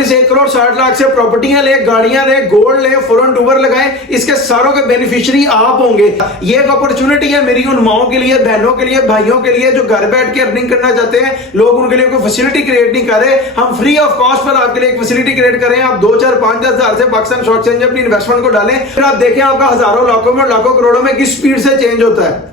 इस 1,60,00,000 से प्रॉपर्टियां ले, गाड़ियां ले, गोल्ड ले, फॉरेन टूर लगाए, इसके सारों के बेनिफिशियरी आप होंगे। ये एक अपॉर्चुनिटी है मेरी उन माओं के लिए, बहनों के लिए, भाइयों के लिए जो घर बैठ के अर्निंग करना चाहते हैं। लोग उनके लिए कोई फैसिलिटी क्रिएट नहीं कर रहे, हम फ्री ऑफ कॉस्ट पर आपके लिए एक फैसिलिटी क्रिएट करें। आप 2, 4, 5, 10 हजार से पाकिस्तान स्टॉक एक्सचेंज में अपनी इन्वेस्टमेंट को डालें, फिर आप देखें आपका हजारों, लाखों में, लाखों करोड़ों में किस स्पीड से चेंज होता है।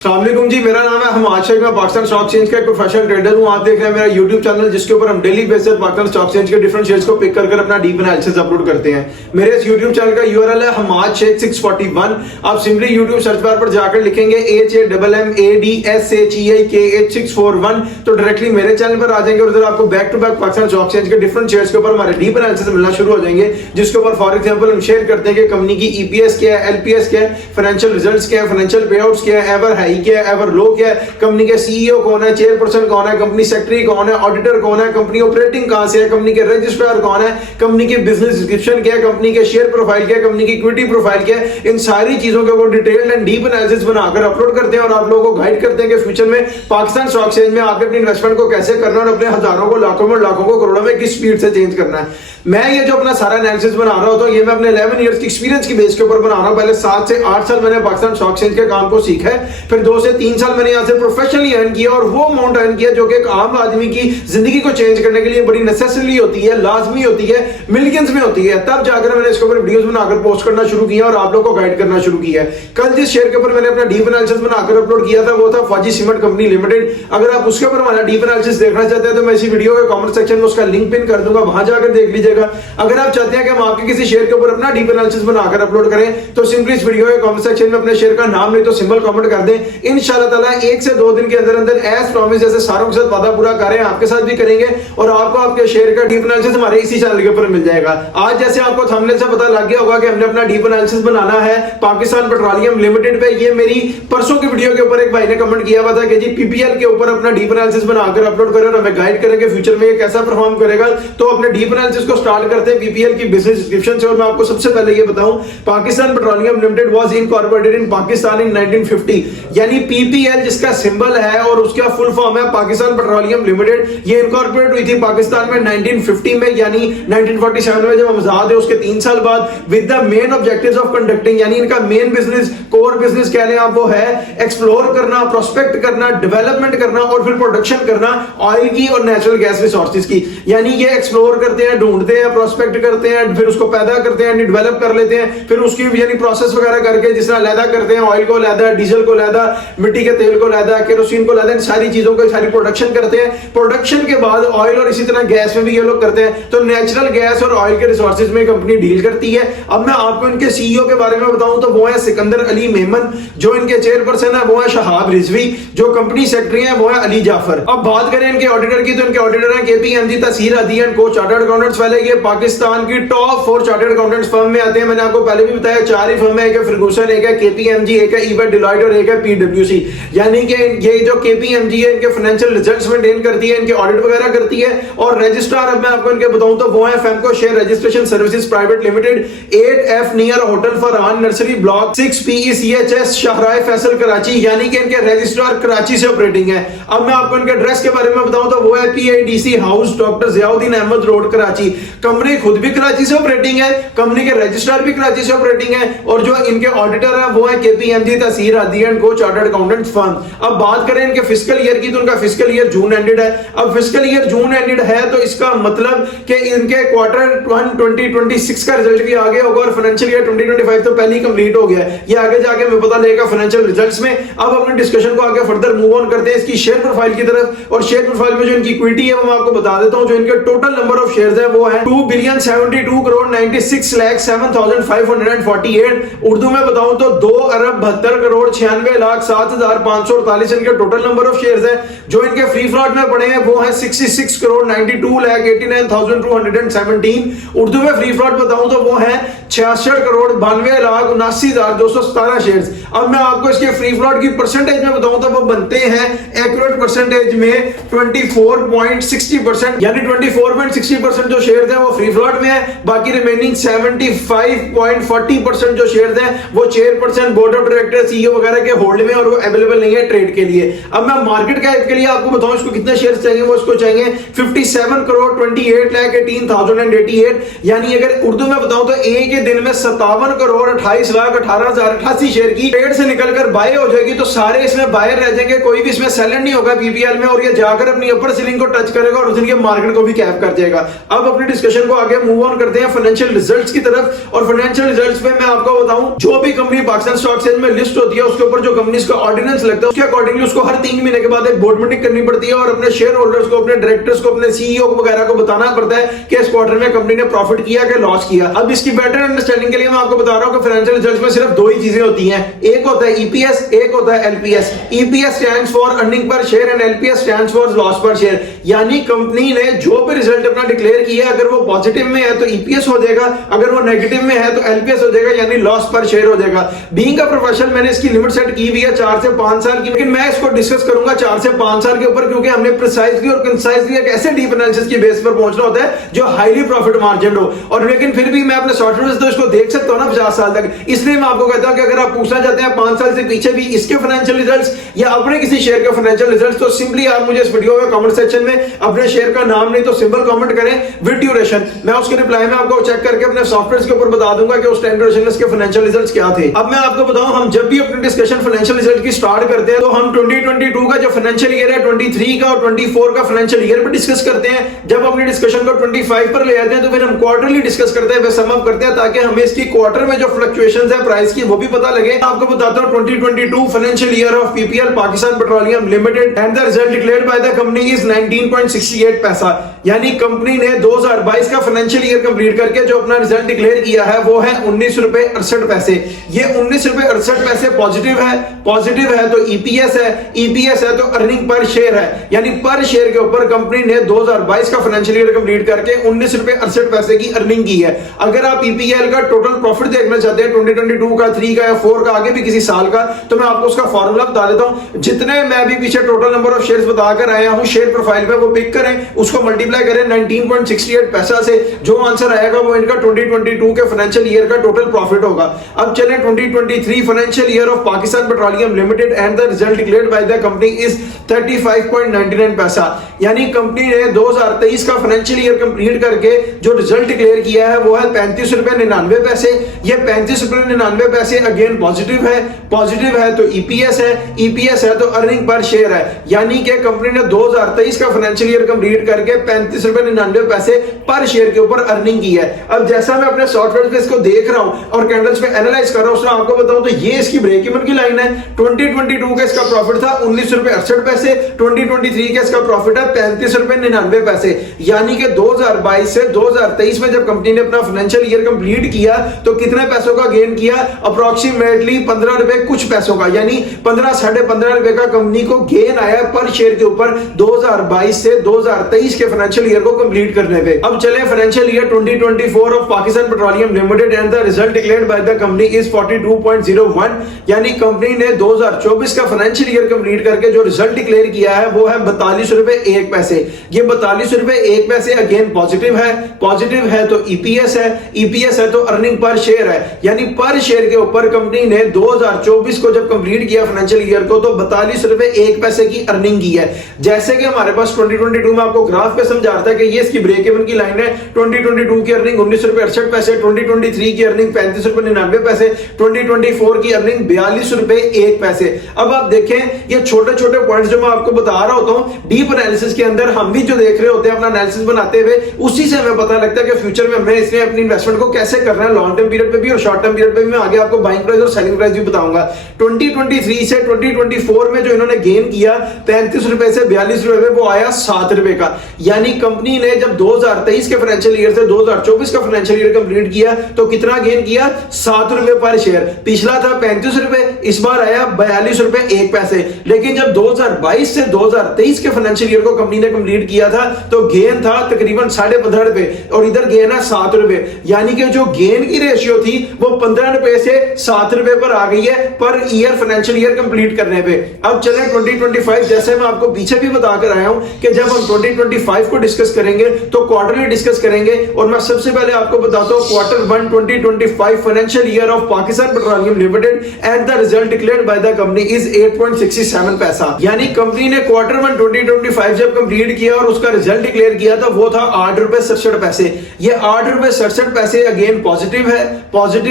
अस्सलामुअलैकुम जी, मेरा नाम है हमाद शेख, मैं पाकिस्तान स्टॉक एक्सचेंज का एक प्रोफेशनल ट्रेडर हूं। आप देख रहे हैं मेरा यूट्यूब चैनल, जिसके ऊपर हम डेली बेसिस पर पाकिस्तान स्टॉक एक्सचेंज के डिफरेंट शेयर्स को पिक कर अपना डीप एनालिसिस अपलोड करते हैं। मेरे इस यूट्यूब चैनल का यूआरएल है हमाद शेख 641। आप सिंपली यूट्यूब सर्च बार पर जाकर लिखेंगे HAMMADSHEIKH641 तो डायरेक्टली मेरे चैनल पर आ जाएंगे और उधर आपको back to back Pakistan stock exchange के डिफरेंट शेयर्स के ऊपर हमारे डीप एनालिसिस मिलना शुरू हो जाएंगे, जिसके ऊपर फॉर एग्जांपल हम शेयर करते हैं कि कंपनी की ईपीएस क्या है, एलपीएस क्या है, फाइनेंशियल रिजल्ट्स क्या है, फाइनेंशियल पे आउट्स क्या है, एवर हाई क्या है, एवर लो क्या है, कंपनी के सीईओ कौन है, चेयरपर्सन कौन है, कंपनी सेक्रेटरी कौन है, ऑडिटर कौन है, कंपनी ऑपरेटिंग कहां से है, कंपनी के रजिस्ट्रार कौन है, कंपनी की बिजनेस डिस्क्रिप्शन क्या है, कंपनी के शेयर प्रोफाइल क्या है, कंपनी की इक्विटी प्रोफाइल क्या है, इन सारी चीजों के वो डिटेल्ड एंड डीप एनालिसिस बनाकर अपलोड करते हैं और आप लोगों को गाइड करते हैं कि फ्यूचर में पाकिस्तान स्टॉक एक्सचेंज में आकर अपनी इन्वेस्टमेंट को कैसे करना और अपने हजारों को, लाखों में, लाखों को, करोड़ों में किस स्पीड से चेंज करना है। मैं ये जो अपना सारा एनालिसिस बना रहा हूं, तो ये मैं अपने 11 इयर्स की एक्सपीरियंस की बेस के ऊपर बना रहा हूं। पहले 7 से 8 साल मैंने पाकिस्तान स्टॉक एक्सचेंज के काम को सीखा है, फिर 2 से 3 साल मैंने यहां से प्रोफेशनली अर्न किया और वो अमाउंट अर्न किया जो कि एक आम आदमी की जिंदगी को चेंज करने के लिए बड़ी नेसेसरी होती है, लाजमी होती है, मिलियंस में होती है। तब जाकर मैंने इसके ऊपर वीडियोस बनाकर पोस्ट करना शुरू किया और आप लोगों को गाइड करना शुरू किया है। कल जिस शेयर के ऊपर मैंने अपना डीप एनालिसिस बनाकर अपलोड किया था वो था फौजी सीमेंट कंपनी लिमिटेड। अगर आप उसके ऊपर हमारा डीप एनालिसिस देखना चाहते हैं तो मैं इसी वीडियो के कमेंट सेक्शन में उसका लिंक पिन कर दूंगा, वहां जाकर देख लीजिएगा। अगर आप चाहते हैं कि हम आपके किसी शेयर के ऊपर अपना डीप एनालिसिस बनाकर अपलोड करें तो सिंपली इस वीडियो के कमेंट सेक्शन में अपने शेयर का नाम नहीं तो सिंबल कमेंट कर दें। इंशाल्लाह ताला 1 से 2 दिन के अंदर अंदर एज प्रॉमिस जैसे सारों के साथ वादा पूरा कर रहे हैं आपके साथ भी करेंगे और आपको आपके शेयर का डीप एनालिसिस हमारे इसी चैनल के ऊपर मिल जाएगा। आज जैसे आपको थंबनेल से पता लग गया होगा कि हमने अपना डीप एनालिसिस बनाना है पाकिस्तान पेट्रोलियम लिमिटेड पे। ये मेरी परसों की वीडियो के ऊपर एक भाई ने कमेंट किया हुआ था कि जी पीपीएल के ऊपर अपना डीप एनालिसिस बनाकर अपलोड करें और हमें गाइड करें कि फ्यूचर में ये कैसा परफॉर्म करेगा। तो अपने डीप एनालिसिस को स्टार्ट करते हैं पीपीएल की बिजनेस डिस्क्रिप्शन से और मैं आपको सबसे पहले ये बताऊं, Pakistan petroleum limited was incorporated in Pakistan in 1950, यानी पीपीएल जिसका सिंबल है और उसका फुल फॉर्म है पाकिस्तान पेट्रोलियम लिमिटेड। ये इनकॉर्पोरेट हुई थी पाकिस्तान में 1950 में, यानी 1947 में जब हम आजाद है उसके 3 साल बाद, with the main objectives of conducting, यानी इनका मेन बिजनेस, कोर बिजनेस कह लें आप, वो है एक्सप्लोर करना, प्रोस्पेक्ट करना, डेवलपमेंट करना और फिर प्रोडक्शन करना ऑयल की और नेचुरल गैस रिसोर्सेज की। यानी ये एक्सप्लोर करते हैं, ढूंढते हैं, प्रोस्पेक्ट करते हैं, फिर उसको पैदा करते हैं, डेवलप कर लेते हैं, फिर उसकी यानी प्रोसेस वगैरह करके जिस तरह अलग करते हैं, ऑयल को अलग, डीजल को अलग, मिट्टी के तेल को अलग, केरोसिन को अलग, सारी चीजों को सारी प्रोडक्शन करते हैं। प्रोडक्शन के बाद ऑयल और इसी तरह गैस में भी ये लोग करते हैं। तो नेचुरल गैस और ऑयल के रिसोर्सेज में कंपनी डील करती है। अब मैं आपको इनके सीईओ के बारे में बताऊं तो वो है सिकंदर अली मेमन, जो इनके चेयरपर्सन है वो है शहाब रिजवी, जो कंपनी सेक्रेटरी है वो है अली जाफर। अब बात करें इनके ऑडिटर की तो इनके ऑडिटर है केपीएमजी तसीर अदी एंड को चार्टर्ड अकाउंटेंट्स वाले। ये पाकिस्तान की टॉप 4 चार्टर्ड अकाउंटेंट्स फर्म में आते हैं। मैंने आपको पहले भी बताया 4 ही फर्म है, एक है फर्गूसन, एक है केपीएमजी, एक है ईवाई डिलॉयट और एक है पीडब्ल्यूसी। यानी कि ये जो केपीएमजी है इनके फाइनेंशियल रिजल्ट्स मेंटेन करती है, इनके ऑडिट वगैरह करती है। और रजिस्ट्रार अब मैं आपको इनके बताऊं तो वो है Famco share registration services private limited, 8F near hotel Farhan nursery block 6 PECHS Shahrah Faisal Karachi, यानी कि इनके रजिस्ट्रार कराची से ऑपरेटिंग है। अब मैं आपको इनके एड्रेस के बारे में बताऊं तो वो है PIDC house doctor Ziauddin Ahmed road Karachi. Company खुद भी कराची से ऑपरेटिंग है, कंपनी के रजिस्ट्रार भी कराची से ऑपरेटिंग है और जो इनके ऑडिटर है वो है केपीएमजी तसीर अदी एंड को चार्टर्ड अकाउंटेंट्स फर्म। अब बात करें इनके फिस्कल ईयर की तो उनका फिस्कल ईयर जून एंडेड है। अब फिस्कल ईयर जून एंडेड है तो इसका मतलब कि इनके क्वार्टर 1 2026 का रिजल्ट भी आ गया होगा और फाइनेंशियल ईयर 2025 तो पहले ही कंप्लीट हो गया है। ये आगे जाके हमें पता लगेगा फाइनेंशियल रिजल्ट्स में। अब अपने डिस्कशन को आगे फर्दर मूव ऑन करते हैं इसकी शेयर प्रोफाइल की तरफ। और शेयर प्रोफाइल में जो इनकी इक्विटी है वो मैं आपको बता देता हूं। जो इनके टोटल नंबर ऑफ शेयर्स है वो है 2,72,96,07,548। उर्दू में बताऊं तो 2,72,96,07,548 इनके टोटल नंबर ऑफ शेयर्स है। जो इनके फ्री फ्लोट में पड़े हैं वो है 66,92,89,217। उर्दू में फ्री फ्लोट बताऊं तो वो है 66,92,79,217 शेयर्स। अब मैं आपको इसके फ्री फ्लोट की परसेंटेज में बताऊं तो वो बनते हैं एक्यूरेट परसेंटेज में 24.60%, यानी 24.60% जो शेयर्स हैं वो फ्री फ्लोट में है। बाकी रिमेनिंग 75.40% जो शेयर्स हैं वो chairperson, board of director, CEO वगैरह के होल्डिंग में और वो अवेलेबल नहीं है ट्रेड के लिए। अब मैं मार्केट कैप के लिए आपको बताऊं इसको कितने शेयर चाहिए, वो इसको चाहिए 57 करोड़ 28,18,088, यानी अगर उर्दू में बताऊं तो एक ही दिन में 57 करोड़ 28,18,088 शेयर की ट्रेड से निकलकर बाय हो जाएगी। तो सारे इसमें बायर रह जाएंगे, कोई भी इसमें सेलर नहीं होगा पीपीएल में, और ये जाकर अपनी अपर सीलिंग को टच करेगा और उस दिन के मार्केट को भी कैप कर जाएगा। अब अपनी डिस्कशन को आगे मूव ऑन करते हैं फाइनेंशियल रिजल्ट्स की तरफ। और फाइनेंशियल रिजल्ट्स में मैं आपको बताऊं, जो भी कंपनी पाकिस्तान स्टॉक एक्सचेंज में लिस्ट होती है उसके ऊपर जो कंपनीज का ऑर्डिनेंस लगता है उसके अकॉर्डिंगली उसको हर 3 महीने के बाद एक बोर्ड मीटिंग करनी पड़ती है और अपने शेयर होल्डर्स को, अपने डायरेक्टर्स को, अपने सीईओ वगैरह को बताना पड़ता है कि इस क्वार्टर में कंपनी ने प्रॉफिट किया कि लॉस किया। अब इसकी बेटर अंडरस्टैंडिंग के लिए मैं आपको बता रहा हूं कि फाइनेंशियल रिजल्ट्स में सिर्फ 2 ही चीजें होती हैं, एक होता है ईपीएस, एक होता है LPS. EPS stands for earning per share and LPS stands for loss पर शेयर। यानी कंपनी ने जो भी रिजल्ट अपना डिक्लेयर किया अगर वो पॉजिटिव में है तो ईपीएस हो जाएगा, अगर वो नेगेटिव में है तो एलपीएस हो जाएगा, यानी लॉस पर शेयर हो जाएगा। बीइंग अ प्रोफेशनल मैंने इसकी लिमिट सेट की हुई है 4 से 5 साल की, लेकिन मैं इसको डिस्कस करूंगा 4 से 5 साल के ऊपर, क्योंकि हमने प्रिसाइजली और कंसाइजली एक ऐसे डीप एनालिसिस की बेस पर पहुंचना होता है जो हाईली प्रॉफिट मार्जिन हो। और लेकिन फिर भी मैं अपने सॉफ्टवेयर से तो इसको देख सकता हूं ना 50 साल तक, इसलिए मैं आपको कहता हूं कि अगर आप पूछना चाहते हैं 5 साल से पीछे भी इसके फाइनेंशियल रिजल्ट्स या अपने किसी शेयर के फाइनेंशियल रिजल्ट्स, तो सिंपली आप मुझे इस वीडियो में कमेंट सेक्शन में अपने शेयर का नाम नहीं तो सिंबल कमेंट करें विद ड्यूरेशन। मैं उसके रिप्लाई में आपको चेक करके अपने सॉफ्टवेयर के ऊपर बता दूंगा कि उस टाइम ड्यूरेशन में इसके फाइनेंशियल रिजल्ट्स क्या थे। अब मैं आपको बताऊं, हम जब भी अपनी डिस्कशन फाइनेंशियल रिजल्ट की स्टार्ट करते हैं तो हम 2022 का जो फाइनेंशियल ईयर है, 23 का और 24 का फाइनेंशियल ईयर पर डिस्कस करते हैं। जब अपनी डिस्कशन को 25 पर ले आते हैं तो फिर हम क्वार्टरली डिस्कस करते हैं, सम अप करते हैं, ताकि हमें इसकी क्वार्टर में जो फ्लक्चुएशंस है प्राइस की वो भी पता लगे। आपको बताता हूं 2022 financial year of PPL Pakistan petroleum limited and the result declared by the company is 19.68 पैसा। यानी कंपनी ने 2022 का फाइनेंशियल ईयर कंप्लीट करके जो अपना रिजल्ट डिक्लेयर किया है वो है 19 रुपए 68 पैसे। ये 19 रुपए 68 पैसे पॉजिटिव है, पॉजिटिव है तो ईपीएस है, ईपीएस है तो अर्निंग पर शेयर है, यानी पर शेयर के ऊपर कंपनी ने 2022 का फाइनेंशियल ईयर कंप्लीट करके 19 रुपए 68 पैसे की अर्निंग की है। अगर आप ईपीएल का टोटल प्रॉफिट देखना चाहते हैं 2022 का, 3 का या 4 का, आगे भी किसी साल का, तो मैं आपको उसका फॉर्मूला बता देता हूं। जितने मैं भी पीछे टोटल नंबर ऑफ शेयर्स बताकर आया हूं शेयर प्रोफाइल पे, वो पिक करें, उसको मल्टीप्लाई करें 19.68 पैसा से, जो आंसर आएगा वो इनका 2022 के फाइनेंशियल ईयर का टोटल प्रॉफिट होगा। अब चलें 2023 financial year of Pakistan petroleum limited and the result declared by the company is 35.99 पैसा। यानी कंपनी ने 2023 का फाइनेंशियल ईयर कंप्लीट करके जो रिजल्ट डिक्लेयर किया है वो है 35 रुपए 99 पैसे। ये 35 रुपए 99 पैसे अगेन पॉजिटिव है, पॉजिटिव है तो ईपीएस है, ईपीएस है तो अर्निंग पर शेयर है। यानी कि कंपनी ने 2023 का फाइनेंशियल ईयर कंप्लीट करके 35 रुपए 99 पैसे पर शेयर के ऊपर अर्निंग की है। अब जैसा मैं अपने सॉफ्टवेयर पे इसको देख रहा हूं और कैंडल्स पे एनालाइज कर रहा हूं, उसमें आपको बताऊं तो ये इसकी ब्रेक इवन की लाइन है। 2022 का इसका प्रॉफिट था 19 रुपए 68 पैसे, 2023 का इसका प्रॉफिट है 35 रुपए 99 पैसे। यानी कि 2022 से 2023 में जब कंपनी ने अपना फाइनेंशियल ईयर कंप्लीट किया तो कितने पैसों का गेन किया? अप्रोक्सीमेटली 15 रुपए कुछ पैसों का, यानी 15 साढ़े 15 रुपए का कंपनी को गेन आया पर शेयर के ऊपर 2022 से 2023 के फाइनेंशियल ईयर को कंप्लीट करने पे। अब चले financial year 2024 of Pakistan petroleum limited and the result declared by the company is 42.01। यानी कंपनी ने 2024 का फाइनेंशियल ईयर कंप्लीट करके जो रिजल्ट डिक्लेयर किया है वो है 42 रुपए 1 पैसे। ये 42 रुपए 1 पैसे अगेन पॉजिटिव है, पॉजिटिव है तो ईपीएस है, ईपीएस है तो अर्निंग पर शेयर है। यानी पर शेयर के ऊपर कंपनी ने 2024 को जब कंप्लीट किया फाइनेंशियल ईयर को तो 42 रुपए 1 पैसे की अर्निंग की है। जैसे कि हमारे पास 2022 में आपको ग्राफ पे समझा रहा था कि ये इसकी ब्रेक इवन की लाइन है। 2022 की अर्निंग 19 रुपए 68 पैसे, 2023 की अर्निंग 35 रुपए 99 पैसे, 2024 की अर्निंग 42 रुपए 1 पैसे। अब आप देखें ये छोटे छोटे पॉइंट्स जो मैं आपको बता रहा होता हूं डीप एनालिसिस के अंदर हम भी जो देख रहे होते हैं अपना एनालिसिस बनाते हुए, उसी से हमें पता लगता है कि फ्यूचर में हमें इसमें अपनी इन्वेस्टमेंट को कैसे करना है, लॉन्ग टर्म पीरियड पे भी और शॉर्ट टर्म पीरियड पे भी। मैं आगे आपको बाइंग प्राइस और सेलिंग प्राइस भी बताऊंगा। 2023 से 2024 में जो इन्होंने गेन किया 35 रुपए से 42 रुपए में, वो आया 7 रुपए का। यानी कंपनी ने जब 2023 के फाइनेंशियल ईयर से 2024 का फाइनेंशियल ईयर कंप्लीट किया तो कितना गेन किया? 7 रुपए पर शेयर। पिछला था 35 रुपए, इस बार आया 42 रुपए 1 पैसे। लेकिन जब 2022 से 2023 के फाइनेंशियल ईयर को कंपनी ने कंप्लीट किया था तो गेन था तकरीबन 15.5 रुपए और इधर गेन है 7 रुपए। यानी कि जो गेन की रेशियो थी वो 15 रुपए से 7 रुपए पर आ गई है per year financial year complete करने पे। अब चलें 2025, जैसे मैं आपको पीछे भी बताकर आया हूं कि जब हम 2025 को डिस्कस करेंगे तो क्वार्टरली डिस्कस करेंगे। और मैं सबसे पहले आपको बताता हूं Q1 2025 financial year of Pakistan petroleum limited and the result declared declared by the company is 8.67 पैसा। यानी कंपनी ने क्वार्टर 1 2025 जब कंप्लीट किया और उसका रिजल्ट डिक्लेयर किया तो वो था 8 रुपए 67 पैसे। ये 8 रुपए 67 पैसे अगेन पॉजिटिव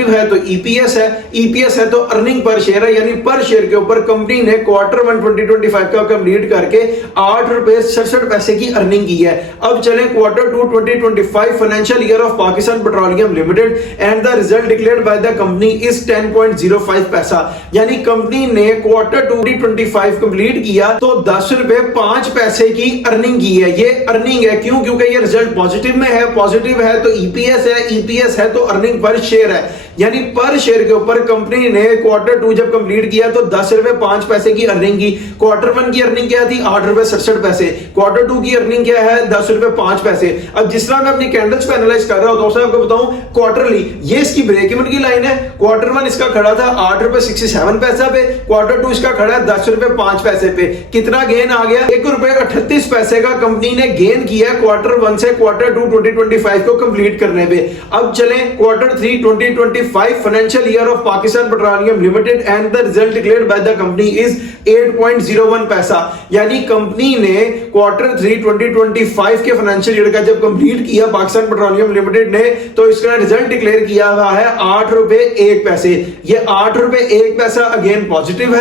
है तो ईपीएस है तो अर्निंग पर शेयर है, यानी पर शेयर के ऊपर कंपनी ने क्वार्टर 1 2025 का कंप्लीट करके 8 रुपए 67 पैसे की अर्निंग की है। अब चलें quarter 2 2025 financial year of Pakistan petroleum limited and the result declared by the company is 10.05 पैसा। यानी कंपनी ने क्वार्टर 2 2025 कंप्लीट किया तो 10 रुपए 5 पैसे की अर्निंग की है। ये अर्निंग है क्यों? क्योंकि ये रिजल्ट पॉजिटिव में है, पॉजिटिव है तो ईपीएस है तो अर्निंग पर शेयर है, यानी पर शेयर के ऊपर कंपनी ने क्वार्टर 2 जब कंप्लीट किया तो 10 रुपए 5 पैसे की अर्निंग की। क्वार्टर 1 की अर्निंग क्या थी? 8 रुपए 67 पैसे। क्वार्टर 2 की अर्निंग क्या है? 10 रुपए 5 पैसे। अब जिस तरह मैं अपनी कैंडल्स पे एनालाइज कर रहा हूं तो आपको बताऊं क्वार्टरली ये इसकी ब्रेक इवन की लाइन है। क्वार्टर 1 इसका खड़ा था 8 रुपए 67 पैसा पे, क्वार्टर 2 इसका खड़ा है 10 रुपए 5 पैसे पे। कितना गेन आ गया? 1 रुपए 38 पैसे का कंपनी ने गेन किया क्वार्टर 1 से क्वार्टर 2 2025 को कंप्लीट करने पे। अब चलें quarter 3 2025 financial year of Pakistan petroleum limited and the result declared by the company is 8.01 पैसा। यानी कंपनी ने क्वार्टर 3 2025 के फाइनेंशियल ईयर का जब कंप्लीट किया पाकिस्तान पेट्रोलियम लिमिटेड ने तो इसका रिजल्ट डिक्लेयर किया हुआ है 8 रुपए 1 पैसे। ये 8 रुपए 1 पैसा अगेन पॉजिटिव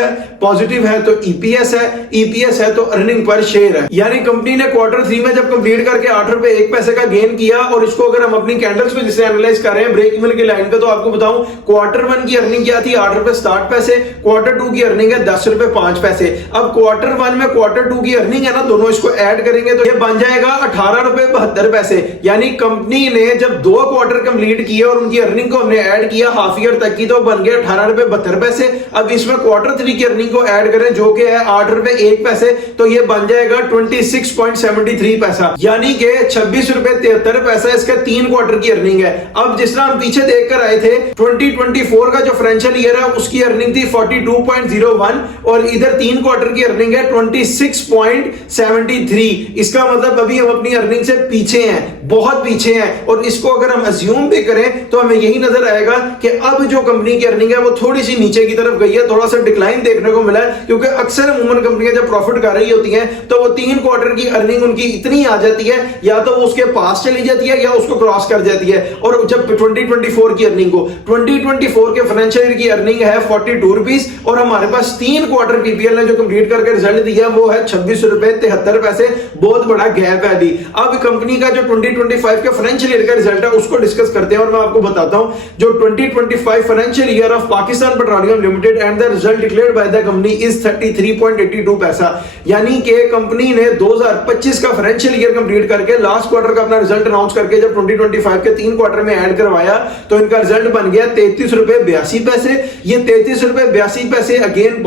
है तो ईपीएस है तो अर्निंग पर शेयर है। यानी कंपनी ने क्वार्टर 3 में जब कंप्लीट करके 8 रुपए 1 पैसे का गेन किया और इसको अगर हम अपनी कैंडल्स पे जिसे एनालाइज कर रहे हैं ब्रेक इवन की लाइन पे तो आपको बताऊं क्वार्टर 1 की अर्निंग क्या थी? 8 रुपए 60 पैसे। क्वार्टर 2 की अर्निंग है 10 रुपए 5 पैसे। अब क्वार्टर 1 में क्वार्टर 2 की अर्निंग है ना, दोनों इसको ऐड करेंगे तो ये बन जाएगा 18 रुपए 72 पैसे। यानी कंपनी ने जब 2 क्वार्टर कंप्लीट किए और उनकी अर्निंग को हमने ऐड किया हाफ ईयर तक की तो बन गया 18 रुपए 72 पैसे। अब इसमें क्वार्टर 3 की अर्निंग को ऐड करें जो कि है 8 रुपए 1 पैसे तो ये बन जाएगा 26.73 पैसा, यानी कि 26 रुपए 73 पैसा इसका 3 क्वार्टर की अर्निंग है। अब जिस तरह हम पीछे देखकर आए थे 2024 का जो फाइनेंशियल ईयर है उसकी अर्निंग थी 42.01 और इधर 3 क्वार्टर की अर्निंग है 26.73। इसका मतलब अभी हम अपनी अर्निंग से पीछे हैं, बहुत पीछे हैं। और इसको अगर हम अज्यूम भी करें तो हमें यही नजर आएगा कि अब जो कंपनी की अर्निंग है वो थोड़ी सी नीचे की तरफ गई है, थोड़ा सा डिक्लाइन देखने को मिला है। क्योंकि अक्सर अमूमन कंपनियां जब प्रॉफिट कर रही होती हैं तो वो 3 क्वार्टर की अर्निंग उनकी इतनी आ जाती है या तो वो उसके पास चली जाती है या उसको क्रॉस कर जाती है। और जब 2024 की अर्निंग को 2024 के फाइनेंशियल ईयर की अर्निंग है 42 रुपीस और हमारे पास 3 क्वार्टर पीपीएल ने जो कंप्लीट करके रिजल्ट दिया वो है 26 रुपए 73 पैसे। बहुत बड़ा गैप है अभी। अब कंपनी का जो 2025 के फाइनेंशियल ईयर का रिजल्ट है उसको डिस्कस करते हैं और मैं आपको बताता हूं जो 2025 financial year of Pakistan petroleum limited and the result declared by the company is 33.82 पैसा। यानी कि कंपनी ने 2025 का फाइनेंशियल ईयर कंप्लीट करके लास्ट क्वार्टर का अपना रिजल्ट अनाउंस करके जब 2025 के 3 क्वार्टर में ऐड करवाया तो इनका रिजल्ट बन गया 33 रुपए 82 पैसे। ये 33 रुपए 82 पैसे अगेन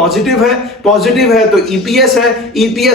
पॉजिटिव है तो ईपीएस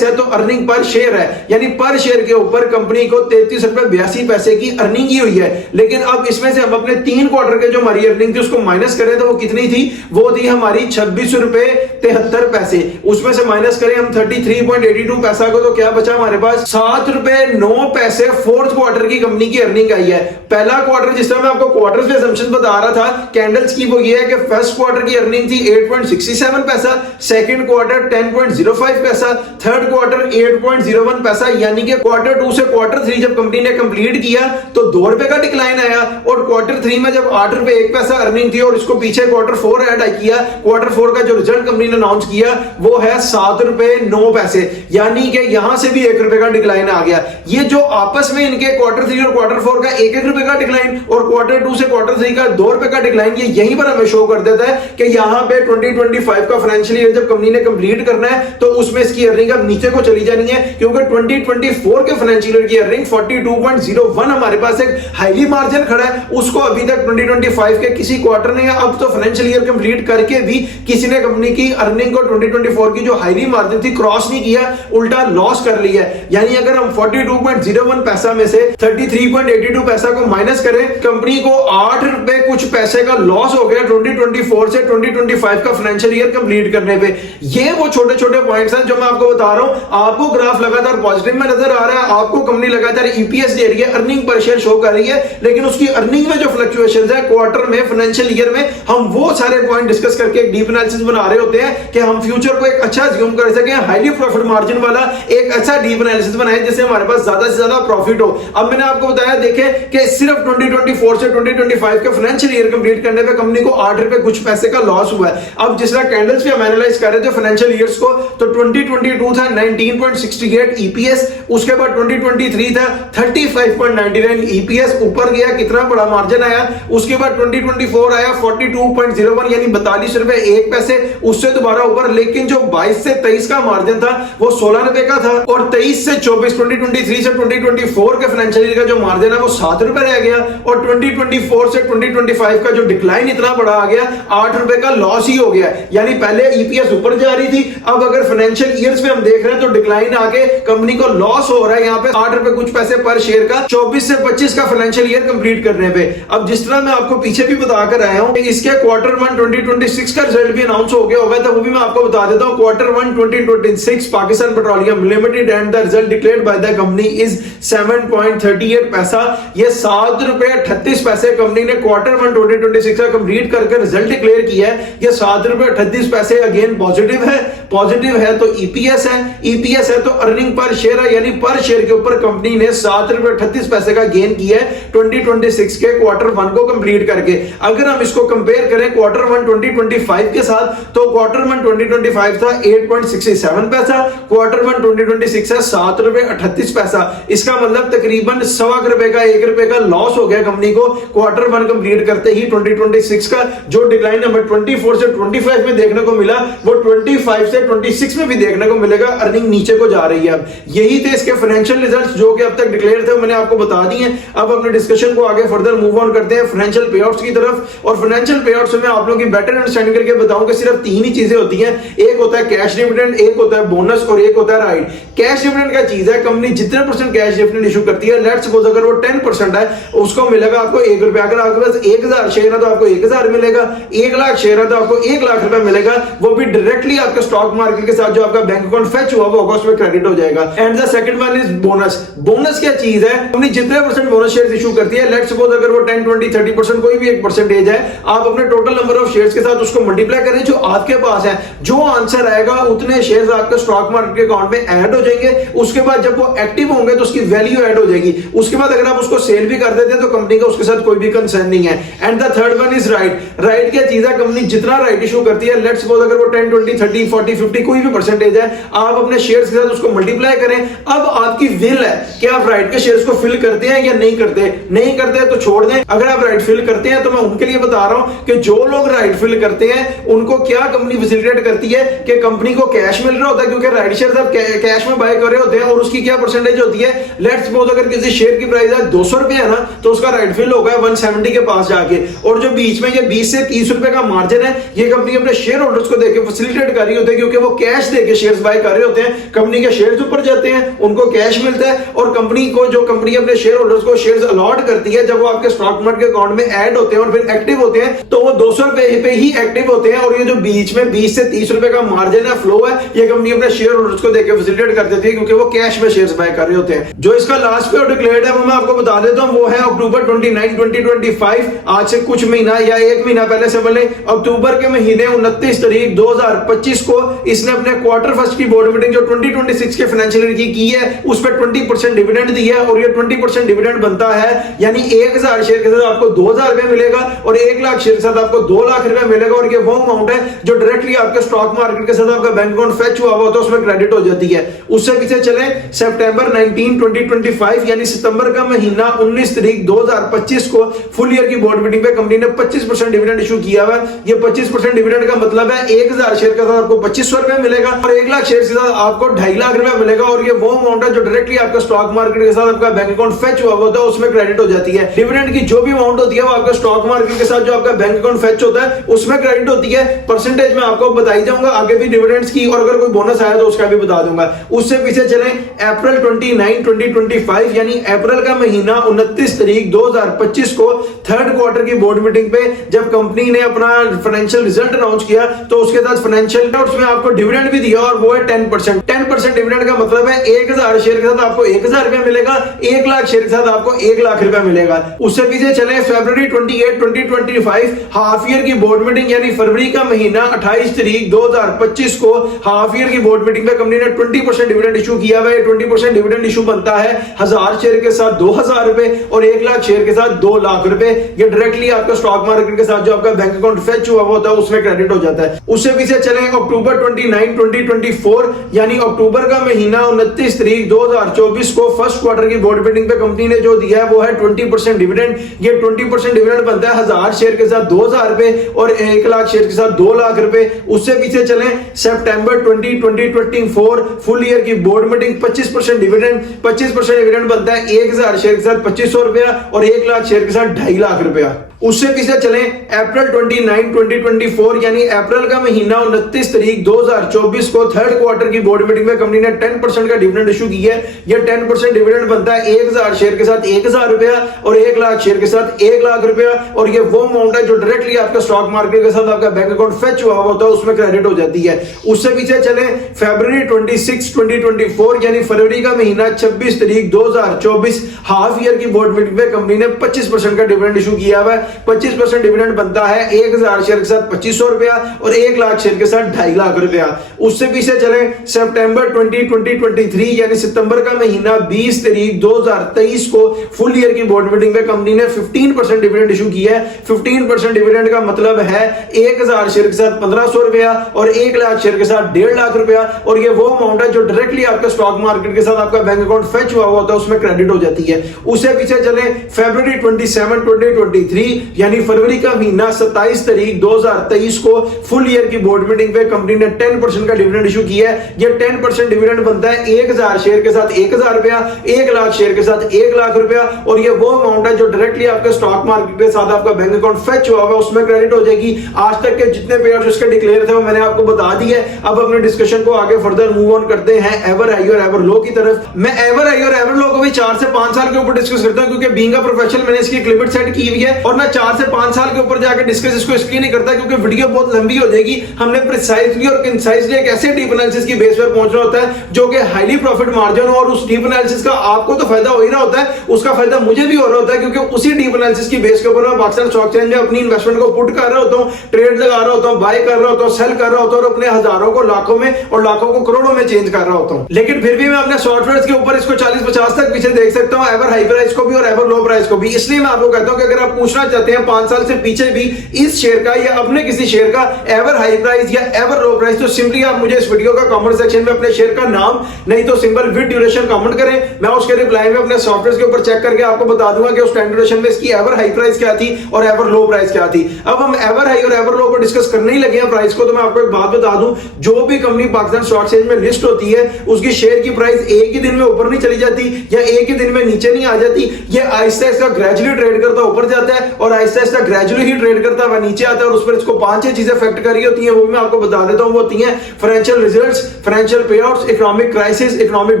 है तो अर्निंग पर शेयर है, यानी पर शेयर के ऊपर कंपनी को 33 रुपए 82 पैसे की अर्निंग की हुई है। लेकिन अब इसमें से हम अपने 3 क्वार्टर के जो हमारी अर्निंग थी उसको माइनस करें तो वो कितनी थी? वो थी हमारी 26 रुपए 73 पैसे। उसमें से माइनस करें हम 33.82 पैसा को तो क्या बचा हमारे पास? 7 रुपए 9 पैसे फोर्थ क्वार्टर की कंपनी की अर्निंग आई है। पहला क्वार्टर जिस तरह मैं आपको क्वार्टर्स पे असम्पशन बता रहा था कैंडल्स की वो ये है कि फर्स्ट क्वार्टर की अर्निंग थी 8.67 पैसा, सेकंड क्वार्टर 10.05 पैसा, थर्ड क्वार्टर 8.01 पैसा। यानी कि क्वार्टर 2 से क्वार्टर 3 जब कंपनी ने कंप्लीट किया तो 2 रुपए का डिक्लाइन आया और क्वार्टर 3 में जब 8 रुपए 1 पैसा अर्निंग थी और इसको पीछे क्वार्टर 4 ऐड किया, क्वार्टर 4 का जो रिजल्ट कंपनी ने अनाउंस किया वो है 7 रुपए 9 पैसे। यानी कि यहां से भी 1 रुपए का डिक्लाइन आ गया। ये जो आपस में इनके क्वार्टर 3 और क्वार्टर 4 का 1-1 रुपए का डिक्लाइन और क्वार्टर 2 से क्वार्टर 3 का 2 रुपए का डिक्लाइन ये यहीं पर हमें शो कर देता है कि यहां पे 2025 का फाइनेंशियल ईयर जब कंपनी ने कंप्लीट करना है तो उसमें इसकी अर्निंग अब नीचे को चली जानी है क्योंकि 2024 के फाइनेंशियल ईयर की अर्निंग 42.01 हमारे पास एक हाईली मार्जिन खड़ा है। उसको अभी तक 2025 के किसी क्वार्टर ने या अब तो फाइनेंशियल ईयर कंप्लीट करके भी किसी ने कंपनी की अर्निंग को 2024 की जो हाईली मार्जिन थी क्रॉस नहीं किया, उल्टा लॉस कर लिया है। यानी अगर हम 42.01 पैसा में से 33.82 पैसा को माइनस करें कंपनी को 8 रुपए कुछ पैसे का लॉस हो गया 2024 से 2025 का फाइनेंशियल ईयर कंप्लीट करने पे। ये वो छोटे छोटे पॉइंट्स हैं जो मैं आपको बता रहा हूं। आपको ग्राफ लगातार पॉजिटिव में नजर आ रहा है, आपको कंपनी लगातार ईपीएस दे शेयर ये अर्निंग पर शेयर शो कर रही है, लेकिन उसकी अर्निंग में जो फ्लक्चुएशंस है क्वार्टर में, फाइनेंशियल ईयर में, हम वो सारे पॉइंट डिस्कस करके एक डीप एनालिसिस बना रहे होते हैं कि हम फ्यूचर को एक अच्छा अज्यूम कर सके, हाईली प्रॉफिट मार्जिन वाला एक अच्छा डीप एनालिसिस बनाए जिससे हमारे पास ज्यादा से ज्यादा प्रॉफिट हो। अब मैंने आपको बताया, देखें कि सिर्फ 2024 से 2025 के फाइनेंशियल ईयर कंप्लीट करने पे कंपनी को 8 रुपए कुछ पैसे का लॉस हुआ है। अब जिस तरह कैंडल्स पे हम एनालाइज कर रहे थे फाइनेंशियल ईयर्स को, तो 2022 था 19.68 ईपीएस, उसके बाद 2023 था 35.99 ईपीएस, ऊपर गया, कितना बड़ा मार्जिन आया। उसके बाद 2024 आया 42.01 यानी 42 रुपए 1 पैसे, उससे दोबारा ऊपर। लेकिन जो 22 से 23 का मार्जिन था वो 16 रुपए का था, और 23 से 24 2023 से 2024 के फाइनेंशियल ईयर का जो मार्जिन है वो 7 रुपए रह गया, और 2024 से 2025 का जो डिक्लाइन इतना बड़ा आ गया, 8 रुपए का लॉस ही हो गया। यानी पहले ईपीएस ऊपर जा रही थी, अब अगर फाइनेंशियल ईयर्स में हम देख रहे हैं तो डिक्लाइन आके कंपनी को लॉस हो रहा है यहाँ पे 8 रुपए कुछ पैसे पर शेयर का 24 से 25 का फाइनेंशियल ईयर कंप्लीट करने पे। अब जिस तरह मैं आपको पीछे भी बता कर आया हूं, इसके क्वार्टर 1 2026 का रिजल्ट भी अनाउंस हो गया होगा, तो वो भी मैं आपको बता देता हूं। Quarter 1 2026 Pakistan petroleum limited and the result declared by the company is 7.38 पैसा। ये 7 रुपए 38 पैसे कंपनी ने क्वार्टर 1 2026 का कंप्लीट करके रिजल्ट डिक्लेयर किया है। ये 7 रुपए 38 पैसे अगेन पॉजिटिव है। पॉजिटिव है तो ईपीएस है, ईपीएस है तो अर्निंग पर शेयर है, यानी पर शेयर के ऊपर कंपनी ने 7 रुपए 38 पैसे का गेन किया है 2026 के क्वार्टर 1 को कंप्लीट करके। अगर हम इसको कंपेयर करें क्वार्टर 1 2025 के साथ, तो क्वार्टर 1 2025 था 8.67 पैसा, क्वार्टर 1 2026 है 7 रुपए 38 पैसा। इसका मतलब तकरीबन सवा रुपए का 1 रुपए का लॉस हो गया कंपनी को क्वार्टर 1 कंप्लीट करते ही। 2026 का जो डिक्लाइन नंबर 24 से 25 में देखने को मिला, वो 25 से 26 में भी देखने को मिलेगा, अर्निंग नीचे को जा रही है। अब यही थे इसके फाइनेंशियल रिजल्ट्स जो कि अब तक डिक्लेयर थे, मैंने आपको बता दिए हैं। अब अपने डिस्कशन को आगे फर्दर मूव ऑन करते हैं फाइनेंशियल पेआउट्स की तरफ। और फाइनेंशियल पेआउट्स में आप लोगों की बेटर अंडरस्टैंडिंग करके बताऊं कि सिर्फ 3 ही चीजें होती हैं, एक होता है कैश डिविडेंड, एक होता है बोनस और एक होता है राइट। कैश डिविडेंड का चीज है, कंपनी जितने % कैश डिविडेंड इशू करती है, लेट्स सपोज अगर वो 10% है, उसको मिलेगा आपको 1 रुपया। अगर आपके पास 1000 शेयर है तो आपको 1000 मिलेगा, 1 लाख शेयर है तो आपको 1 लाख रुपया मिलेगा, वो भी डायरेक्टली आपके स्टॉक मार्केट के साथ जो आपका बैंक अकाउंट फेच हुआ वो उसमें क्रेडिट हो जाएगा। And the second one is bonus. Bonus क्या चीज है, कंपनी जितने % बोनस शेयर इशू करती है, लेट्स सपोज अगर वो 10 20 30% कोई भी एक परसेंटेज है, आप अपने टोटल नंबर ऑफ शेयर्स के साथ उसको मल्टीप्लाई करें जो आपके पास है, जो आंसर आएगा उतने शेयर्स आपके स्टॉक मार्केट के अकाउंट में ऐड हो जाएंगे। उसके बाद जब वो एक्टिव होंगे तो उसकी वैल्यू ऐड हो जाएगी। उसके बाद अगर आप उसको सेल भी कर देते हैं तो कंपनी का उसके साथ कोई भी कंसर्न नहीं है। And the third one is right. Right क्या चीज है, कंपनी जितना राइट इशू करती है, लेट्स सपोज अगर वो 10 20 30 40 50 कोई भी परसेंटेज है, आप अपने शेयर्स के साथ उसको मल्टीप्लाई करें। अब आपकी विल है कि आप राइट के शेयर्स को फिल करते हैं या नहीं करते। नहीं करते हैं तो छोड़ दें। अगर आप राइट फिल करते हैं तो मैं उनके लिए बता रहा हूं कि जो लोग राइट फिल करते हैं उनको क्या कंपनी फैसिलिटेट करती है कि कंपनी को कैश मिल रहा होता है, क्योंकि राइट शेयर्स आप कैश में बाय कर रहे होते हैं। और उसकी क्या परसेंटेज होती है, लेट्स सपोज अगर किसी शेयर की प्राइस है 200 रुपए है ना, तो उसका राइट फिल होगा 170 के पास जाके। और जो बीच में ये 20 से 30 रुपए का मार्जिन है, ये कंपनी अपने शेयर होल्डर्स को देके फैसिलिटेट कर रही होती है, क्योंकि वो कैश देके शेयर्स बाय कर रहे होते हैं। कंपनी के शेयर्स ऊपर जाते हैं, उनको कैश मिलता है, और कंपनी को जो कंपनी अपने शेयर होल्डर्स को शेयर्स अलॉट करती है, जब वो आपके स्टॉक मार्केट के अकाउंट में ऐड होते हैं और फिर एक्टिव होते हैं, तो वो 200 रुपए पे ही एक्टिव होते हैं। और ये जो बीच में 20 से 30 रुपए का मार्जिन है, फ्लो है, ये कंपनी अपने शेयर होल्डर्स को देके फैसिलिटेट कर देती है, क्योंकि वो कैश में शेयर्स बाय कर रहे होते हैं। जो इसका लास्ट पे डिक्लेयर्ड है वो मैं आपको बता देता हूं, वो है अक्टूबर 29 2025। आज से कुछ महीना या 1 महीना पहले से बोले, अक्टूबर के महीने 29 तारीख 2025 को इसने अपने क्वार्टर फर्स्ट की बोर्ड मीटिंग जो 2026 के फाइनेंशियल ईयर की है, उस पर 20% डिविडेंड दिया है। और ये 20% डिविडेंड बनता है, यानी 1000 शेयर के साथ आपको 2000 रुपए मिलेगा, और 1 लाख शेयर के साथ आपको 2 लाख रुपए मिलेगा। और ये वो अमाउंट है जो डायरेक्टली आपके स्टॉक मार्केट के साथ आपका बैंक अकाउंट फेच हुआ होता है, उसमें क्रेडिट हो जाती है। उससे पीछे चले सितंबर 19 2025 यानी सितंबर का महीना 19 तारीख 2025 को फुल ईयर की बोर्ड मीटिंग पे कंपनी ने 25% डिविडेंड इशू किया हुआ। ये 25% डिविडेंड का मतलब है 1000 शेयर के साथ आपको 2500 रुपए मिलेगा, और 1 लाख शेयर के साथ आपको 2.5 लाख रुपए मिलेगा। और ये वो अमाउंट है जो डायरेक्टली आपका स्टॉक मार्केट के साथ आपका बैंक अकाउंट फेच हुआ होता है, उसमें क्रेडिट हो जाती है। डिविडेंड की जो भी अमाउंट होती है वो आपका स्टॉक मार्केट के साथ जो आपका बैंक अकाउंट फेच होता है उसमें क्रेडिट होती है। परसेंटेज में आपको बताई जाऊंगा आगे भी डिविडेंड्स की, और अगर कोई बोनस आया तो उसका भी बता दूंगा। उससे पीछे चलें अप्रैल 29 2025 यानी अप्रैल का महीना 29 तारीख 2025 को थर्ड क्वार्टर की बोर्ड मीटिंग पे जब कंपनी ने अपना फाइनेंशियल रिजल्ट अनाउंस किया, तो उसके साथ फाइनेंशियल नोट्स में आपको डिविडेंड भी दिया, और वो है 10%। 10% डिविडेंड का मतलब है 1000 शेयर के साथ आपको 1000 रुपए मिलेगा, 1 लाख शेयर के साथ आपको 1 लाख रुपया मिलेगा। उससे पीछे चले फरवरी 28 2025 हाफ ईयर की बोर्ड मीटिंग, यानी फरवरी का महीना 28 तारीख 2025 को हाफ ईयर की बोर्ड मीटिंग में कंपनी ने 20% डिविडेंड इशू किया हुआ है। 20% डिविडेंड इशू बनता है 1000 शेयर के साथ 2000 रुपए और 1 लाख शेयर के साथ 2 लाख रुपए। ये डायरेक्टली आपका स्टॉक मार्केट के साथ जो आपका बैंक अकाउंट फेच हुआ होता है उसमें क्रेडिट हो जाता है। उससे पीछे चले अक्टूबर 29 2024 यानी अक्टूबर का महीना 29 तारीख 2024 को फर्स्ट क्वार्टर की बोर्ड मीटिंग पे कंपनी ने जो दिया है वो है 20% डिविडेंड। ये 20% डिविडेंड बनता है 1000 शेयर के साथ 2000 रुपए और 1 लाख शेयर के साथ 2 लाख रुपए। उससे पीछे चलें सितंबर 2024 फुल ईयर की बोर्ड मीटिंग 25% डिविडेंड। 25% डिविडेंड बनता है 1000 शेयर के साथ 2500 रुपया और 1 लाख शेयर के साथ 2.5 लाख रुपया। उससे पीछे चलें अप्रैल 29 2024 यानी अप्रैल का महीना 29 तारीख 2024 को थर्ड क्वार्टर की बोर्ड मीटिंग में कंपनी ने 10% का डिविडेंड इशू किया है। यह 10% डिविडेंड बनता है 1000 शेयर के साथ 1000 रुपया और 1 लाख शेयर के साथ 1 लाख रुपया और ये वो अमाउंट है जो डायरेक्टली आपका स्टॉक मार्केट के साथ आपका बैंक अकाउंट फेच हुआ होता है उसमें क्रेडिट हो जाती है। उससे पीछे चलें फरवरी 26 2024 यानी फरवरी का महीना 26 तारीख 2024 हाफ ईयर की बोर्ड मीटिंग में कंपनी ने 25% का डिविडेंड इशू किया हुआ है। 25% डिविडेंड बनता है 1000 शेयर के साथ 2500 रुपया और 1 लाख शेयर के साथ 2.5 लाख रुपया। उससे पीछे चले सितंबर 2023 यानी सितंबर का महीना 20 तारीख 2023 को फुल ईयर की बोर्ड मीटिंग में कंपनी ने 15% डिविडेंड इशू किया है। 15% डिविडेंड का मतलब है 1000 शेयर के साथ 1500 रुपया और 1 लाख शेयर के साथ 1.5 लाख रुपया और ये वो अमाउंट है जो डायरेक्टली आपका स्टॉक मार्केट के साथ आपका बैंक अकाउंट फेच हुआ होता है उसमें क्रेडिट हो जाती है। उससे पीछे चले फरवरी 27 2023 यानी फरवरी का महीना 27 तारीख 2023 को फुल ईयर की बोर्ड मीटिंग पे कंपनी ने 10% का डिविडेंड इशू किया है। ये 10% डिविडेंड बनता है 1000 शेयर के साथ 1000 रुपया, 1 लाख शेयर के साथ 1 लाख रुपया और ये वो अमाउंट है जो डायरेक्टली आपके स्टॉक मार्केट के साथ आपका बैंक अकाउंट फेच हुआ है उसमें क्रेडिट हो जाएगी। आज तक के जितने पे ऑप्शंस के डिक्लेयर थे वो मैंने आपको बता दिए। अब अपने डिस्कशन को आगे फर्दर मूव ऑन करते हैं एवर हाई और एवर लो की तरफ। मैं एवर हाई और एवर लो को भी 4 से 5 साल के ऊपर डिस्कस करता हूं क्योंकि बीइंग अ प्रोफेशनल मैंने इसकी एक लिमिट सेट की हुई है और मैं 4 से 5 साल के ऊपर जाकर डिस्कस इसको इसलिए नहीं करता क्योंकि वीडियो बहुत लंबी हो जाएगी। हमने प्रिसाइजली और कंसाइजली एक ऐसे डीप एनालिसिस की बेस पर पहुंचना होता है जो कि हाईली प्रॉफिट मार्जिन हो और उस डीप एनालिसिस का आपको तो फायदा हो ही रहा होता है, उसका फायदा मुझे भी हो रहा होता है क्योंकि उसी डीप एनालिसिस की बेस के ऊपर मैं पाकिस्तान स्टॉक एक्सचेंज में अपनी इन्वेस्टमेंट को पुट कर रहा होता हूं, ट्रेड लगा रहा होता हूं, बाय कर रहा होता हूं, सेल कर रहा होता हूं और अपने हजारों को लाखों में और लाखों को करोड़ों में चेंज कर रहा होता हूं। लेकिन फिर भी मैं अपने सॉफ्टवेयर के ऊपर इसको 40-50 तक पीछे देख सकता हूं, एवर हाई प्राइस को भी और एवर लो प्राइस को भी। इसलिए मैं आपको कहता हूं कि अगर आप पूछना चाहते हैं 5 साल से पीछे भी इस शेयर का या अपने किसी शेयर का एवर हाई प्राइस या एवर लो प्राइस, तो सिंपली आप मुझे इस वीडियो का कमेंट सेक्शन में अपने शेयर का नाम नहीं तो सिंबल विद ड्यूरेशन कमेंट करें। मैं उसके रिप्लाई में अपने सॉफ्टवेयर के ऊपर चेक करके आपको बता दूंगा कि उस टाइम ड्यूरेशन में इसकी एवर हाई प्राइस क्या थी और एवर लो प्राइस क्या थी। अब हम एवर हाई और एवर लो को डिस्कस करने ही लगे हैं प्राइस को, तो मैं आपको एक बात बता दूं, जो भी कंपनी पाकिस्तान स्टॉक एक्सचेंज में लिस्ट होती है उसकी शेयर की प्राइस एक ही दिन में ऊपर नहीं चली जाती या एक ही दिन में नीचे नहीं आ जाती। ये आहिस्ता आहिस्ता ग्रेजुअली ट्रेड करता ऊपर जाता है और आहिस्ता आहिस्ता ग्रेजुअली ही ट्रेड करता है नीचे आता है और उस पर इसको 5-6 चीजें इफेक्ट कर रही होती हैं, वो भी मैं आपको बता देता हूं। वो होती हैं financial results, financial पेआउट्स, economic crisis, economic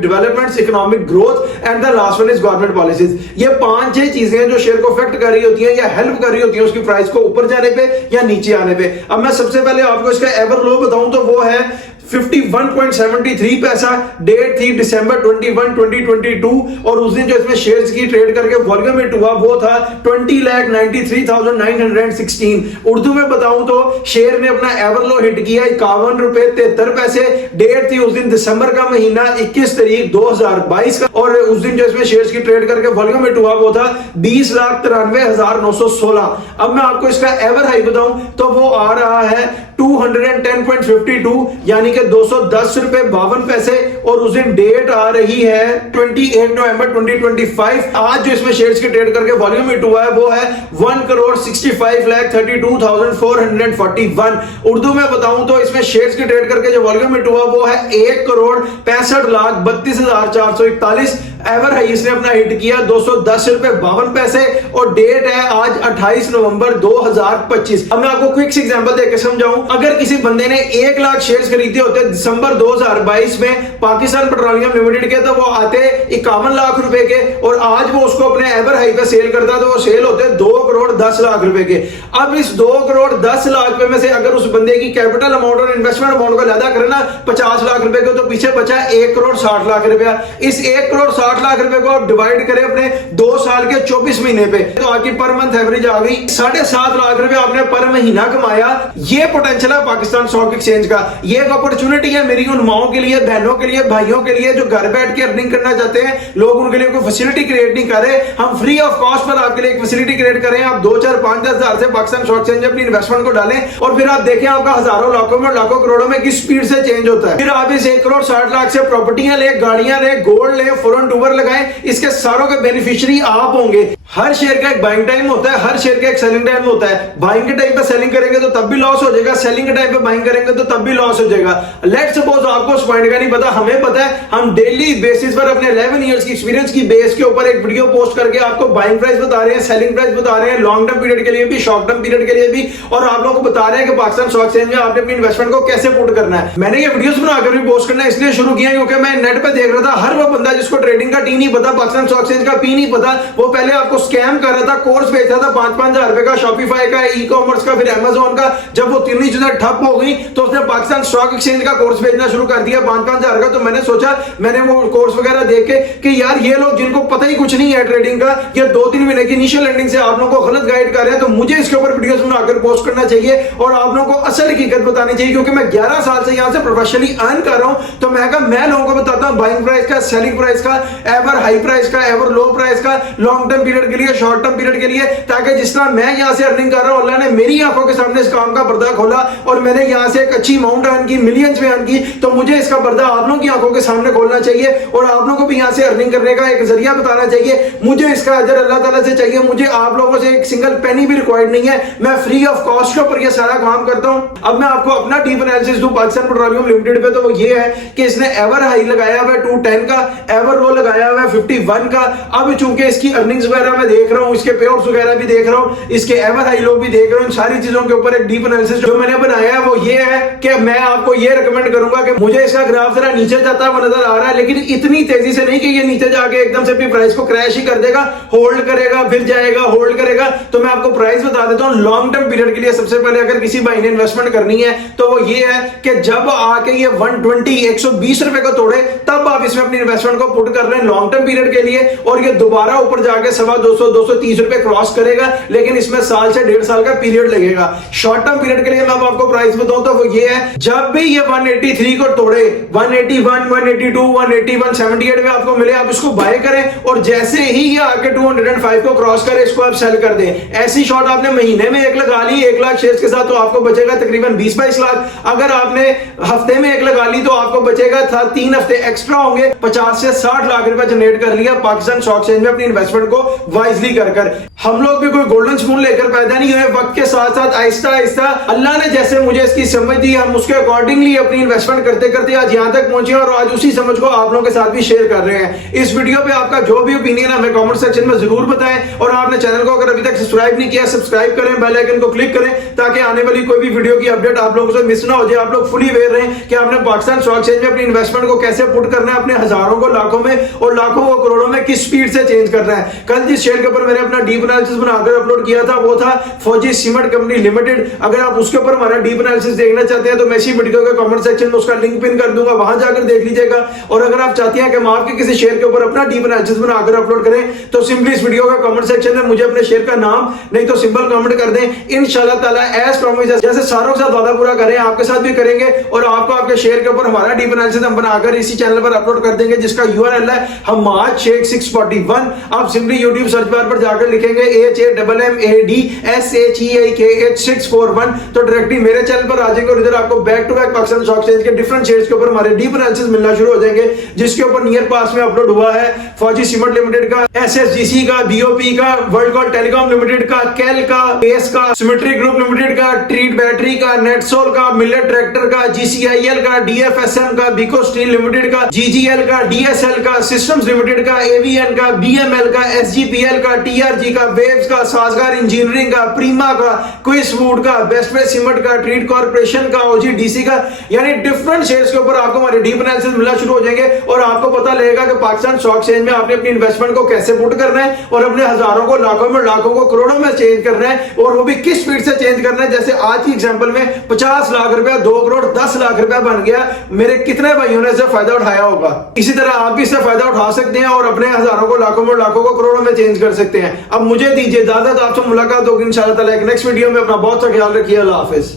developments, economic growth and the last one is government policies. ये 5-6 चीजें हैं जो शेयर को इफेक्ट कर रही होती हैं या हेल्प कर रही होती हैं उसकी प्राइस को ऊपर जाने पे या नीचे आने पे। अब मैं सबसे पहले आपको इसका एवर लो बताऊं तो वो है 51.73 पैसा। डेट थी दिसंबर 21 2022 और उस दिन जो इसमें शेयर्स की ट्रेड करके वॉल्यूम हिट हुआ वो था 20,93,916। उर्दू में बताऊं तो शेयर ने अपना एवर लो हिट किया 51 रुपए 73 पैसे। डेट थी उस दिन दिसंबर का महीना 21 तारीख 2022 का और उस दिन जो इसमें शेयर्स की ट्रेड करके वॉल्यूम हिट हुआ वो था 20,93,916। अब मैं आपको इसका एवर हाई बताऊं तो वो आ रहा है 210.52 यानी कि 210 रुपए 52 पैसे और उस दिन डेट आ रही है 28 नवंबर 2025। आज जो इसमें शेयर्स की ट्रेड करके वॉल्यूम हिट हुआ है वो है 1,65,32,441। उर्दू में बताऊं तो इसमें शेयर्स की ट्रेड करके जो वॉल्यूम हिट हुआ वो है 1,65,32,441। एवर हाई इसने अपना हिट किया 210 रुपए 52 पैसे और डेट है आज 28 नवंबर 2025। अब मैं आपको क्विक एग्जांपल देकर समझाऊं, अगर किसी बंदे ने 1 लाख शेयर्स खरीदे होते दिसंबर 2022 में पाकिस्तान पेट्रोलियम लिमिटेड के, तो वो आते 51 लाख रुपए के और आज वो उसको अपने एवर हाई पे सेल करता तो वो सेल होते 2,10,00,000 रुपए के। अब इस 2,10,00,000 रुपए में से अगर उस बंदे की कैपिटल अमाउंट और इन्वेस्टमेंट अमाउंट को ज्यादा करना 50 लाख रुपए को, तो पीछे बचा 1,60,00,000 रुपया। इस 1,60,00,000 60 लाख रुपए को आप डिवाइड करें अपने 2 साल के 24 महीने पे, तो आपकी पर मंथ एवरेज आ गई 7.5 लाख रुपए आपने पर महीना कमाया। ये पोटेंशियल है पाकिस्तान स्टॉक एक्सचेंज का। ये एक अपॉर्चुनिटी है मेरी उन माओं के लिए, बहनों के लिए, भाइयों के लिए जो घर बैठ के अर्निंग करना चाहते हैं। लोग उनके लिए कोई फैसिलिटी क्रिएट नहीं कर रहे, हम फ्री ऑफ कॉस्ट पर आपके लिए एक फैसिलिटी क्रिएट करें। आप 2, 4, 5, 10 हजार से पाकिस्तान स्टॉक एक्सचेंज अपनी इन्वेस्टमेंट को डालें और फिर आप देखें आपका हजारों लाखों में, लाखों करोड़ों में किस स्पीड से चेंज होता है। फिर आप इस 1 करोड़ 60 लाख से प्रॉपर्टियां ले, गाड़ियां ले, गोल्ड ले, फॉरेन टूबर लगाएं, इसके सारों के बेनिफिशियरी आप होंगे। हर शेयर का एक बाइंग टाइम होता है, हर शेयर का एक सेलिंग टाइम होता है। बाइंग के टाइम पे सेलिंग करेंगे तो तब भी लॉस हो जाएगा, सेलिंग के टाइम पे बाइंग करेंगे तो तब भी लॉस हो जाएगा। लेट्स सपोज आपको उस पॉइंट का नहीं पता, हमें पता है। हम डेली बेसिस पर अपने 11 इयर्स की एक्सपीरियंस की बेस के ऊपर एक वीडियो पोस्ट करके आपको बाइंग प्राइस बता रहे हैं, सेलिंग प्राइस बता रहे हैं, लॉन्ग टर्म पीरियड के लिए भी, शॉर्ट टर्म पीरियड के लिए भी, और आप लोगों को बता रहे हैं कि पाकिस्तान स्टॉक एक्सचेंज में आपने अपनी इन्वेस्टमेंट को कैसे पुट करना है। मैंने ये वीडियोस बनाकर भी पोस्ट करना इसलिए शुरू किया क्योंकि मैं नेट पे देख रहा था हर वो बंदा जिसको ट्रेडिंग का टी नहीं पता, पाकिस्तान स्टॉक एक्सचेंज का पी नहीं पता, वो पहले आपको स्कैम कर रहा था, कोर्स बेचता था 5-5 हजार रुपए का, शॉपिफाई का, ई कॉमर्स का, फिर अमेजोन का। जब वो तीनों चीजें ठप हो गई तो उसने पाकिस्तान स्टॉक एक्सचेंज का कोर्स बेचना शुरू कर दिया 5-5 हजार का। तो मैंने सोचा, मैंने वो कोर्स वगैरह देख के कि यार ये लोग जिनको पता ही कुछ नहीं है ट्रेडिंग का, ये 2-3 महीने की इनिशियल लर्निंग से आप लोगों को गलत गाइड कर रहे हैं, तो मुझे इसके ऊपर वीडियोस बनाकर पोस्ट करना चाहिए और आप लोगों को असल हकीकत बतानी चाहिए। क्योंकि मैं 11 साल से यहां से प्रोफेशनली अर्न कर रहा हूं, तो मैं लोगों को बताता हूं बाइंग प्राइस का, सेलिंग प्राइस का, एवर हाई प्राइस का, एवर लो प्राइस का, लॉन्ग टर्म पीरियड के लिए, शॉर्ट टर्म पीरियड के लिए, ताकि जिस तरह मैं यहां से अर्निंग कर रहा हूं, अल्लाह ने मेरी आंखों के सामने इस काम का पर्दा खोला और मैंने यहां से एक अच्छी अमाउंट अर्न की, मिलियंस में अर्न की, तो मुझे इसका पर्दा आप लोगों की आंखों के सामने खोलना चाहिए और आप लोगों को भी यहां से अर्निंग करने का एक जरिया बताना चाहिए। मुझे इसका अजर अल्लाह ताला से चाहिए, मुझे आप लोगों से एक सिंगल पेनी भी रिक्वायर्ड नहीं है, मैं फ्री ऑफ कॉस्ट के ऊपर ये सारा काम करता हूं। अब मैं आपको अपना डीप एनालिसिस दूं पाकिस्तान पेट्रोलियम लिमिटेड पे, तो वो ये है कि इसने एवर हाई लगाया हुआ है 210 का, एवर लो लगाया हुआ है 51 का। अब चूंकि इसकी अर्निंग्स वगैरह मैं देख रहा हूं, इसके पे आउट्स वगैरह भी देख रहा हूं, इसके एवर हाई लो भी देख रहा हूं, इन सारी चीजों के ऊपर एक डीप एनालिसिस जो मैंने बनाया है वो ये है कि मैं आपको ये रिकमेंड करूंगा कि मुझे इसका ग्राफ जरा नीचे जाता हुआ नजर आ रहा है, लेकिन इतनी तेजी से नहीं कि ये नीचे जाके एकदम से अपनी प्राइस को क्रैश ही कर देगा, होल्ड करेगा, फिर जाएगा, होल्ड करेगा। तो मैं आपको प्राइस बता देता हूं लॉन्ग टर्म पीरियड के लिए। सबसे पहले अगर किसी भाई ने इन्वेस्टमेंट करनी है तो वो ये है कि जब आके ये 120 रुपए को तोड़े तब आप इसमें अपनी इन्वेस्टमेंट को पुट कर रहे हैं लॉन्ग टर्म पीरियड के लिए, और ये दोबारा ऊपर जाके 230 रुपए क्रॉस करेगा, लेकिन इसमें साल से 1.5 साल का पीरियड लगेगा। शॉर्ट टर्म पीरियड के लिए मैं आपको प्राइस बताऊं तो वो ये है, जब भी ये 183 को तोड़े, 181, 182, 180, 178 में आपको मिले, आप इसको बाय करें और जैसे ही ये आके 205 को क्रॉस करे इसको आप सेल कर दें। ऐसी शॉट आपने महीने में 1 लगा ली 1 लाख शेयर्स के साथ, तो आपको बचेगा तकरीबन 20-22 लाख। अगर आपने हफ्ते में 1 लगा ली तो आपको बचेगा 3 हफ्ते एक्स्ट्रा होंगे, 50 से 60 लाख रुपए जनरेट कर लिया पाकिस्तान स्टॉक एक्सचेंज में अपनी इन्वेस्टमेंट को वाइजली कर। हम लोग भी कोई गोल्डन स्पून लेकर पैदा नहीं हुए, वक्त के साथ साथ आहिस्ता आहिस्ता अल्लाह ने जैसे मुझे इसकी समझ दी, हम उसके अकॉर्डिंगली अपनी इन्वेस्टमेंट करते करते आज यहां तक पहुंचे और आज उसी समझ को आप लोगों के साथ भी शेयर कर रहे हैं। इस वीडियो पे आपका जो भी ओपिनियन है हमें कमेंट सेक्शन में जरूर बताएं, और आपने चैनल को अगर अभी तक सब्सक्राइब नहीं किया सब्सक्राइब करें, बेल आइकन को क्लिक करें ताकि आने वाली कोई भी वीडियो की अपडेट आप लोगों से मिस ना हो जाए। आप लोग फुली अवेयर रहें कि आपने पाकिस्तान स्टॉक एक्सचेंज में अपनी इन्वेस्टमेंट को कैसे पुट करना है, अपने हजारों को लाखों में और लाखों को करोड़ों में किस स्पीड से चेंज करना है। कल जिस शेयर के ऊपर मैंने अपना डीप एनालिसिस बनाकर अपलोड किया था वो था फौजी सीमेंट कंपनी लिमिटेड। अगर आप उसके ऊपर हमारा डीप एनालिसिस देखना चाहते हैं तो मैं इसी वीडियो के कमेंट सेक्शन में उसका लिंक पिन कर दूंगा, वहां जाकर देख लीजिएगा। और अगर आप चाहते हैं कि मैं आपके किसी शेयर के ऊपर अपना डीप एनालिसिस बनाकर अपलोड करें तो सिंपली इस वीडियो के कमेंट सेक्शन में मुझे अपने शेयर का नाम नहीं तो सिंपल कमेंट कर दें। इंशाल्लाह ताला एज प्रॉमिस जैसे सारों के साथ वादा पूरा करें आपके साथ भी करेंगे और आपको आपके शेयर के ऊपर हमारा डीप एनालिसिस हम बनाकर इसी चैनल पर अपलोड कर देंगे, जिसका यूआरएल है हमाद शेख 641। आप सिंपली YouTube सर्च बार पर जाकर लिखेंगे HAMMAD SHEIKH641 तो डायरेक्टली मेरे चैनल पर आ जाएंगे और इधर आपको back to back Pakistan stock exchange के डिफरेंट शेयर्स के ऊपर हमारे डीप एनालिसिस मिलना शुरू हो जाएंगे, जिसके ऊपर नियर पास में अपलोड हुआ है फौजी सीमेंट लिमिटेड का, SSGC का, BOP का, वर्ल्ड कॉल टेलीकॉम लिमिटेड का, केल का, बेस का, सिमेट्री ग्रुप लिमिटेड का, ट्रीट बैटरी का, नेटसोल का, मिलेट ट्रैक्टर का, GCIL का, DFSM का, बिको स्टील लिमिटेड का, GGL का, DSL का, सिस्टम्स लिमिटेड का, AVN का, BML का, SGPL का, TRG का, वेव्स का, साजगार इंजीनियरिंग का, प्रीमा का, क्विसवुड का, बेस्ट वे सीमेंट का, ट्रीट कॉर्पोरेशन का, OGDC का, यानी डिफरेंट शेयर्स के ऊपर आपको हमारे डीप एनालिसिस मिलना शुरू हो जाएंगे और आपको पता लगेगा कि पाकिस्तान स्टॉक एक्सचेंज में आपने अपनी इन्वेस्टमेंट को कैसे पुट करना है और अपने हजारों को लाखों में लाखों को करोड़ों में चेंज करना है, और वो भी किस स्पीड से चेंज करना है। जैसे आज की एग्जांपल में 50 लाख रुपया 2 करोड़ 10 लाख रुपया बन गया, मेरे कितने भाइयों ने इससे फायदा उठाया होगा। इसी तरह आप भी इससे फायदा फायदा उठा सकते हैं और अपने हजारों को, लाखों में, लाखों को करोड़ों में चेंज कर सकते हैं। अब मुझे दीजिए इजाजत, आपसे मुलाकात होगी इंशाल्लाह ताला एक नेक्स्ट वीडियो में। अपना बहुत सा ख्याल रखिए। अल्लाह हाफिज।